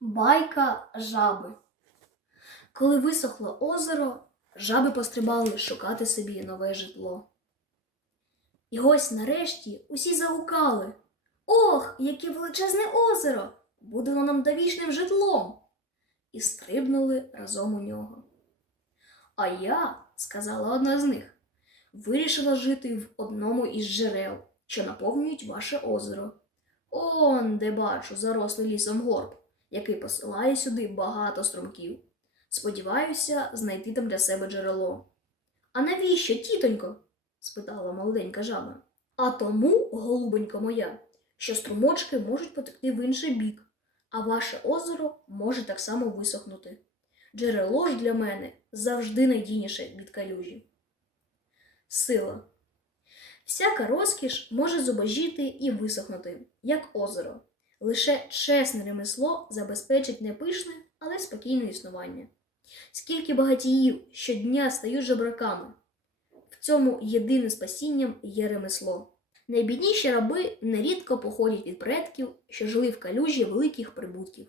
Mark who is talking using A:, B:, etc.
A: Байка жаби. Коли висохло озеро, жаби пострибали шукати собі нове житло. І ось нарешті усі загукали. Ох, яке величезне озеро! Буде воно нам довічним житлом. І стрибнули разом у нього. А я, сказала одна з них, вирішила жити в одному із джерел, що наповнюють ваше озеро. Он, де бачу, зарослий лісом горб, який посилає сюди багато струмків. Сподіваюся, знайти там для себе джерело. А навіщо, тітонько? спитала молоденька жаба. А тому, голубонько моя, що струмочки можуть потекти в інший бік, а ваше озеро може так само висохнути. Джерело ж для мене завжди надійніше від калюжі. Сила. Всяка розкіш може зубожіти і висохнути, як озеро. Лише чесне ремесло забезпечить не пишне, але спокійне існування. Скільки багатіїв щодня стають жебраками. В цьому єдиним спасінням є ремесло. Найбідніші раби нерідко походять від предків, що жили в калюжі великих прибутків.